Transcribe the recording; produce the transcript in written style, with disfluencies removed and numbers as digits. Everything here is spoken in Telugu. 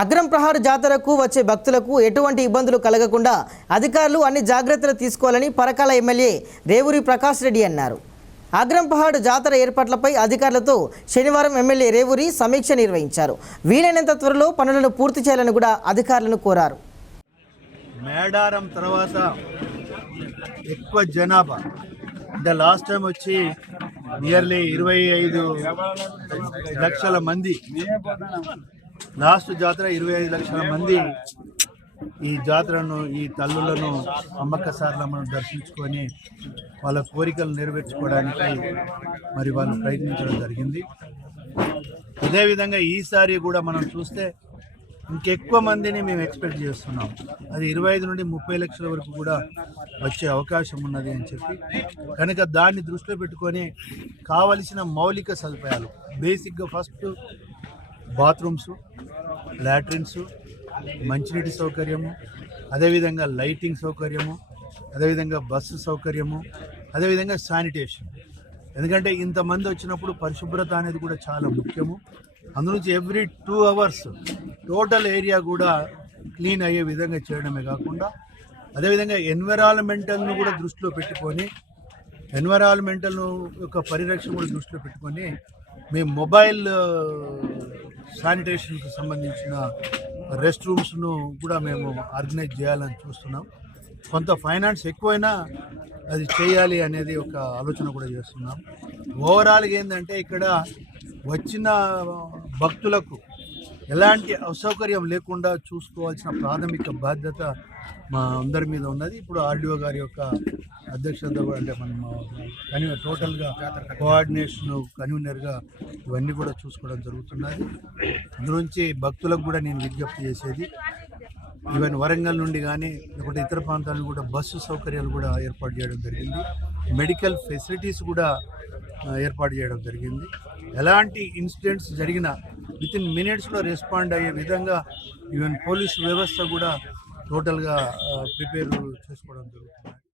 అగ్రం ప్రహార్ జాతరకు వచ్చే భక్తులకు ఎటువంటి ఇబ్బందులు కలగకుండా అధికారులు అన్ని జాగ్రత్తలు తీసుకోవాలని పరకాల ఎమ్మెల్యే రేవూరి ప్రకాష్ రెడ్డి అన్నారు. అగ్రం ప్రహార్ జాతర ఏర్పాట్లపై అధికారులతో శనివారం ఎమ్మెల్యే రేవూరి సమీక్ష నిర్వహించారు. వీలైనంత త్వరలో పనులను పూర్తి చేయాలని కూడా అధికారులను కోరారు. మేడారం తర్వాత ఎక్కువ జనాభా అంటే లాస్ట్ టైం వచ్చి నియర్లీ 25 లక్షల మంది, లాస్ట్ జాతర 25 లక్షల మంది ఈ జాతరను, ఈ తల్లులను, అమ్మక్క సార్లమ్మను దర్శించుకొని వాళ్ళ కోరికలు నెరవేర్చుకోవడానికి మరి వాళ్ళు ప్రయత్నించడం జరిగింది. అదేవిధంగా ఈసారి కూడా మనం చూస్తే ఇంకెక్కువ మందిని మేము ఎక్స్పెక్ట్ చేస్తున్నాం. అది 25 నుండి 30 లక్షల వరకు కూడా వచ్చే అవకాశం ఉన్నది అని చెప్పి, కనుక దాన్ని దృష్టిలో పెట్టుకొని కావలసిన మౌలిక సదుపాయాలు, బేసిక్గా ఫస్ట్ బాత్రూమ్స్, లాట్రిన్స్, మంచినీటి సౌకర్యము, అదేవిధంగా లైటింగ్ సౌకర్యము, అదేవిధంగా బస్సు సౌకర్యము, అదేవిధంగా శానిటేషన్. ఎందుకంటే ఇంతమంది వచ్చినప్పుడు పరిశుభ్రత అనేది కూడా చాలా ముఖ్యము. అందునుంచి ఎవ్రీ 2 అవర్స్ టోటల్ ఏరియా కూడా క్లీన్ అయ్యే విధంగా చేయడమే కాకుండా అదేవిధంగా ఎన్విరాన్మెంటల్ను కూడా దృష్టిలో పెట్టుకొని, ఎన్విరాన్మెంటల్ యొక్క పరిరక్షణ కూడా దృష్టిలో పెట్టుకొని మేము మొబైల్ శానిటేషన్కి సంబంధించిన రెస్ట్ రూమ్స్ను కూడా మేము ఆర్గనైజ్ చేయాలని చూస్తున్నాం. కొంత ఫైనాన్స్ ఎక్కువైనా అది చేయాలి అనేది ఒక ఆలోచన కూడా చేస్తున్నాం. ఓవరాల్గా ఏంటంటే ఇక్కడ వచ్చిన భక్తులకు ఎలాంటి అసౌకర్యం లేకుండా చూసుకోవాల్సిన ప్రాథమిక బాధ్యత మా అందరి మీద ఉన్నది. ఇప్పుడు ఆర్డీఓ గారి యొక్క అధ్యక్షత అంటే మనం టోటల్గా కోఆర్డినేషన్ కన్వీనర్గా ఇవన్నీ కూడా చూసుకోవడం జరుగుతున్నది. అందులోంచి భక్తులకు కూడా నేను విజ్ఞప్తి చేసేది, ఈవెన్ వరంగల్ నుండి కానీ లేకపోతే ఇతర ప్రాంతాలను కూడా బస్సు సౌకర్యాలు కూడా ఏర్పాటు చేయడం జరిగింది. మెడికల్ ఫెసిలిటీస్ కూడా ఏర్పాటు చేయడం జరిగింది. ఎలాంటి ఇన్సిడెంట్స్ జరిగినా వితిన్ మినిట్స్లో రెస్పాండ్ అయ్యే విధంగా ఈవెన్ పోలీసు వ్యవస్థ కూడా టోటల్గా ప్రిపేర్ చేసుకోవడం జరుగుతుంది.